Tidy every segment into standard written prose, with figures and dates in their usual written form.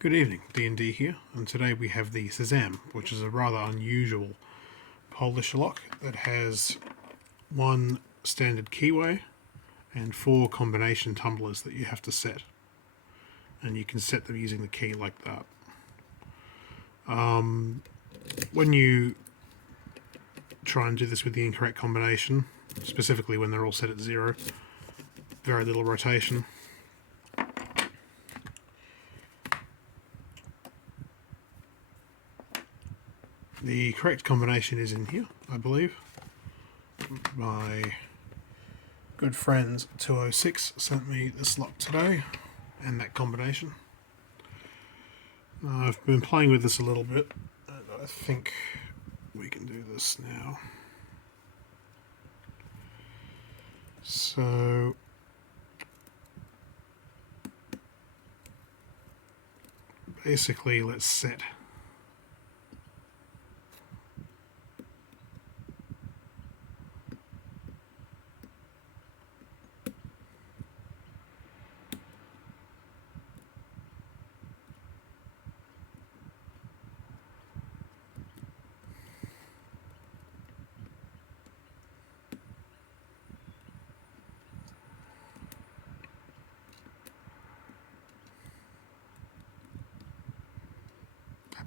Good evening, D&D here, and today we have the Sezam, which is a rather unusual Polish lock that has one standard keyway and 4 combination tumblers that you have to set. And you can set them using the key like that. When you try and do this with the incorrect combination, specifically when they're all set at 0, very little rotation. The correct combination is in here, I believe. My good friends 206 sent me this lock today, and that combination. I've been playing with this a little bit, and I think we can do this now. So basically, let's set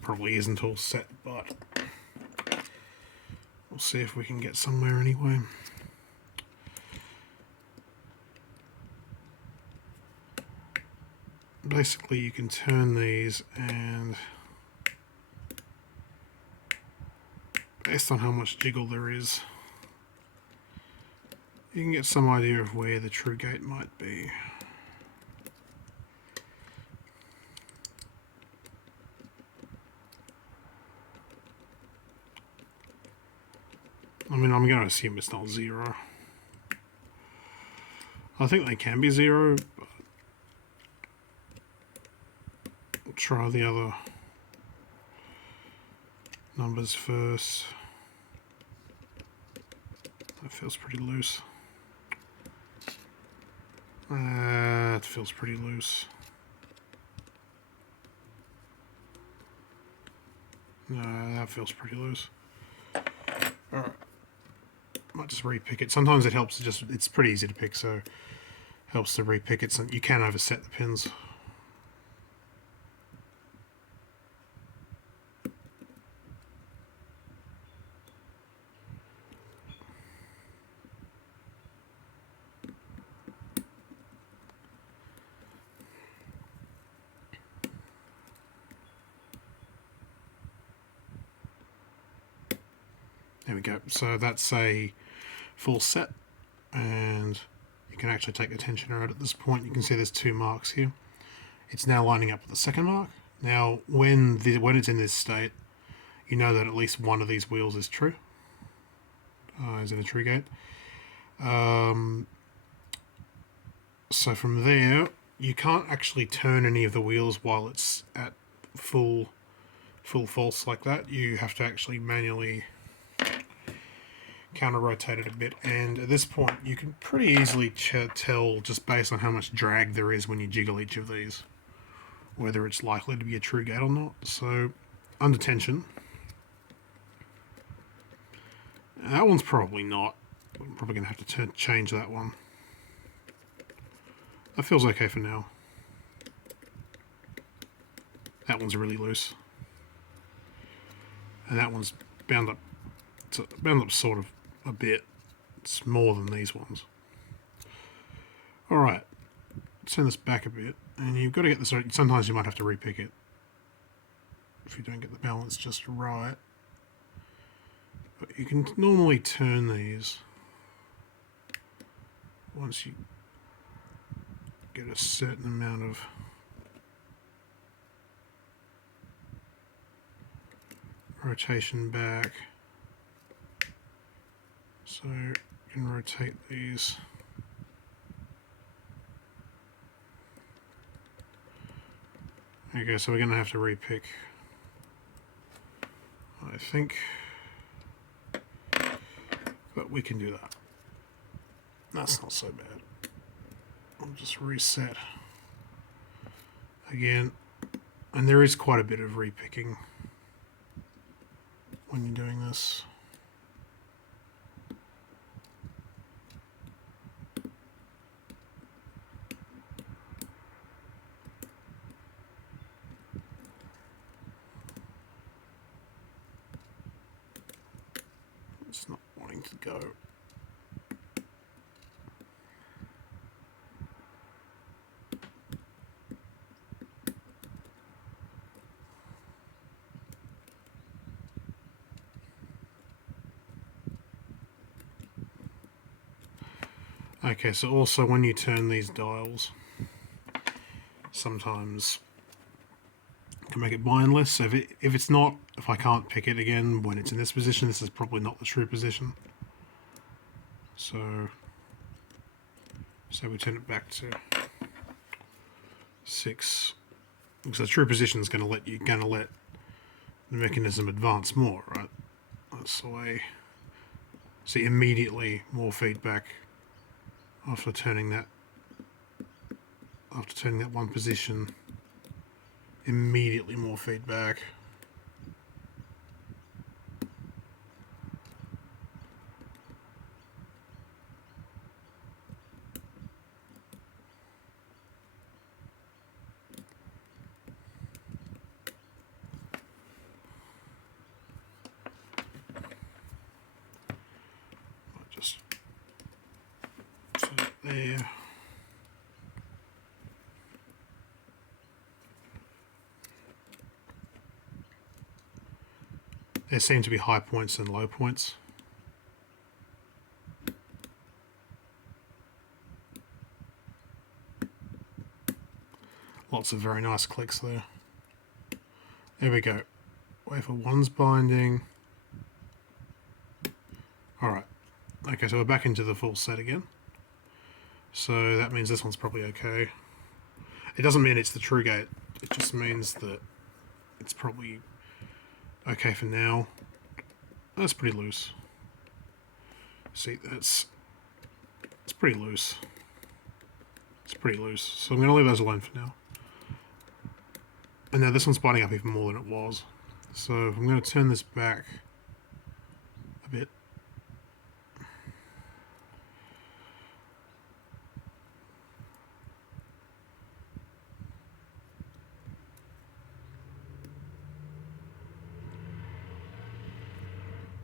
probably isn't all set, but we'll see if we can get somewhere anyway. Basically, you can turn these, and based on how much jiggle there is, you can get some idea of where the true gate might be. I mean, I'm going to assume it's not 0. I think they can be 0, but we'll try the other numbers first. That feels pretty loose. That feels pretty loose. No, that feels pretty loose. Alright. Might just repick it. Sometimes it helps to just, it's pretty easy to pick, so it helps to repick it. So you can overset the pins. There we go. So that's a full set, and you can actually take the tensioner out at this point. You can see there's 2 marks here. It's now lining up with the second mark. Now, when it's in this state, you know that at least one of these wheels is true. Is in a true gate. So from there, you can't actually turn any of the wheels while it's at full false like that. You have to actually manually counter-rotate it a bit, and at this point you can pretty easily tell, just based on how much drag there is when you jiggle each of these, whether it's likely to be a true gate or not. So under tension, that one's probably not. I'm probably going to have to change that one. That feels okay for now. That one's really loose, and that one's bound up sort of a bit. It's more than these ones. Alright, turn this back a bit, and you've got to get this right. Sometimes you might have to repick it if you don't get the balance just right. But you can normally turn these once you get a certain amount of rotation back. So you can rotate these. Okay, so we're going to have to repick, I think, but we can do that. That's not so bad. I'll just reset again. And there is quite a bit of repicking when you're doing this. It's not wanting to go. Okay, so also when you turn these dials, sometimes you can make it bindless. So if I can't pick it again when it's in this position, this is probably not the true position. So we turn it back to 6, because the true position is going to let the mechanism advance more, right? That's the way. See, immediately more feedback after turning that one position. Immediately more feedback. Just put it there. There seem to be high points and low points. Lots of very nice clicks there. There we go. Wafer 1's binding. Alright. Okay, so we're back into the full set again. So that means this one's probably okay. It doesn't mean it's the true gate. It just means that it's probably okay for now. That's pretty loose. See, it's pretty loose. It's pretty loose. So I'm going to leave those alone for now. And now this one's binding up even more than it was. So I'm going to turn this back a bit.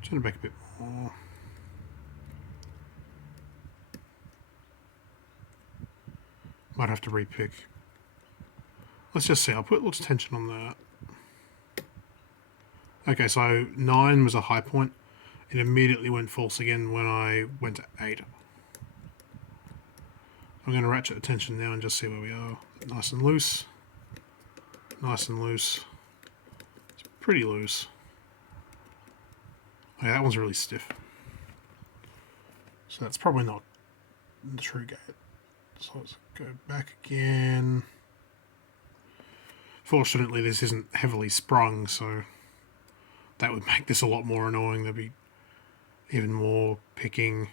Turn it back a bit more. Might have to repick. Let's just see. I'll put lots of tension on that. Okay, so 9 was a high point. It immediately went false again when I went to 8. I'm going to ratchet the tension now and just see where we are. Nice and loose. Nice and loose. It's pretty loose. Okay, that one's really stiff. So that's probably not the true gate. So let's go back again. Fortunately, this isn't heavily sprung, so that would make this a lot more annoying. There'd be even more picking,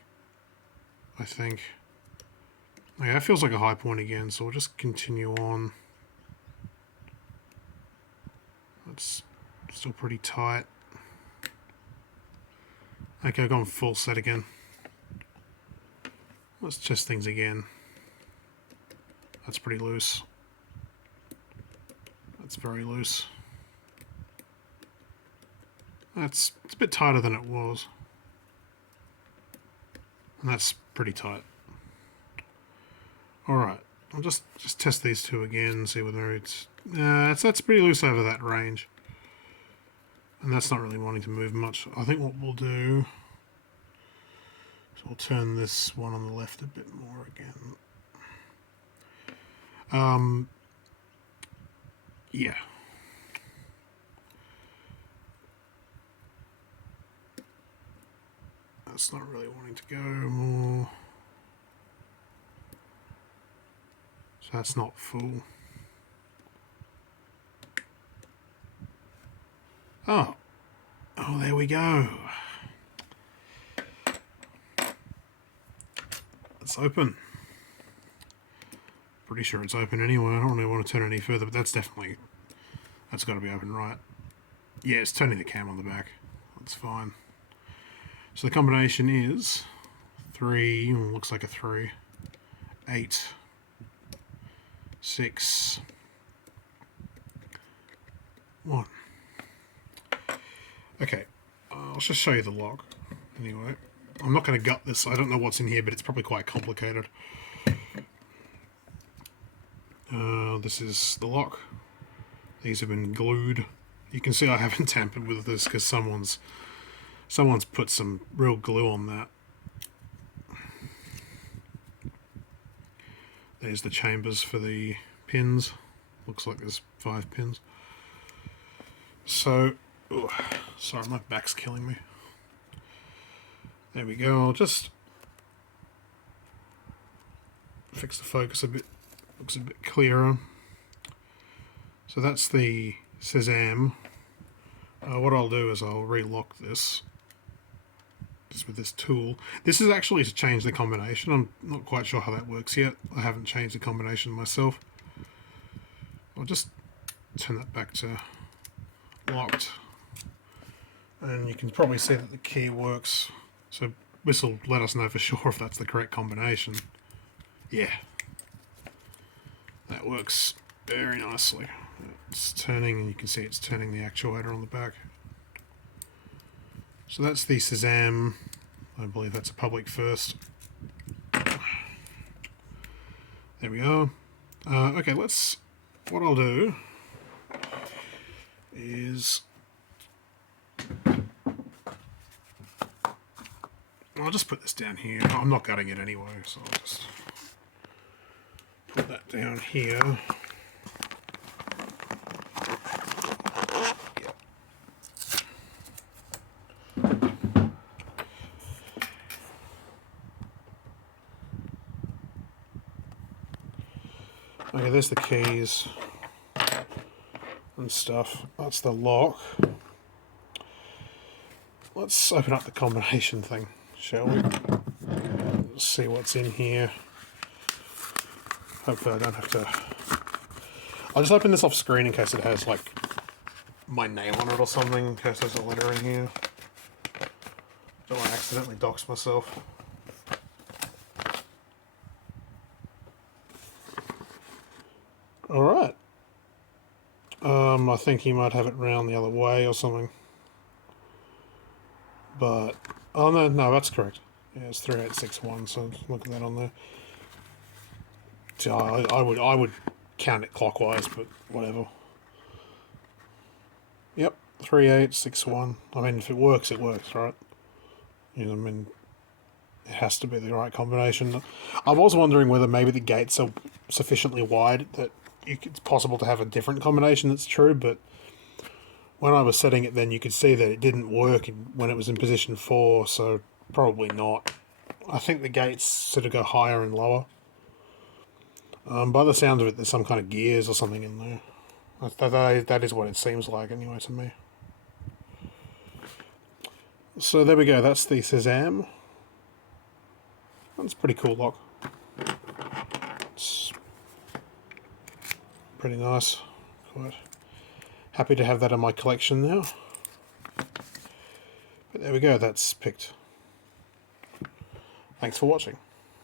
I think. Okay, that feels like a high point again, so we'll just continue on. That's still pretty tight. Okay, I've gone full set again. Let's test things again. That's pretty loose. That's very loose. It's a bit tighter than it was. And that's pretty tight. Alright, I'll just test these two again, see whether it's... that's pretty loose over that range. And that's not really wanting to move much. I think what we'll do is we'll turn this one on the left a bit more again. Yeah. That's not really wanting to go more. So that's not full. Oh, there we go. It's open. Pretty sure it's open anyway. I don't really want to turn it any further, but that's definitely That's got to be open right. Yeah, it's turning the cam on the back. That's fine. So the combination is 3, looks like a 3, 8, 6, 1. Okay, I'll just show you the lock. Anyway, I'm not going to gut this. I don't know what's in here, but it's probably quite complicated. This is the lock. These have been glued. You can see I haven't tampered with this because someone's put some real glue on that. There's the chambers for the pins. Looks like there's 5 pins. So, sorry, my back's killing me. There we go. I'll just fix the focus a bit. Looks a bit clearer. So that's the Sezam. What I'll do is I'll relock this just with this tool. This is actually to change the combination. I'm not quite sure how that works yet. I haven't changed the combination myself. I'll just turn that back to locked. And you can probably see that the key works. So this will let us know for sure if that's the correct combination. Yeah. That works very nicely. It's turning, and you can see it's turning the actuator on the back. So that's the Sezam. I believe that's a public first. There we are. Okay, what I'll do is I'll just put this down here. I'm not gutting it anyway, so I'll just put that down here. Okay, there's the keys and stuff. That's the lock. Let's open up the combination thing, shall we? Let's see what's in here. Hopefully I don't have to... I'll just open this off screen in case it has, like, my name on it or something, in case there's a letter in here. Don't want to accidentally dox myself. Alright. I think he might have it round the other way or something. But, oh no, that's correct. Yeah, it's 3861, so look at that on there. So I would count it clockwise, but whatever. Yep, 3861. I mean, if it works, right? You know, I mean, it has to be the right combination. I was wondering whether maybe the gates are sufficiently wide that it's possible to have a different combination that's true, but when I was setting it then you could see that it didn't work when it was in position 4, so probably not. I think the gates sort of go higher and lower. By the sound of it, there's some kind of gears or something in there. That is what it seems like anyway to me. So there we go, that's the Sezam. That's a pretty cool lock. It's pretty nice. Quite happy to have that in my collection now. But there we go, that's picked. Thanks for watching.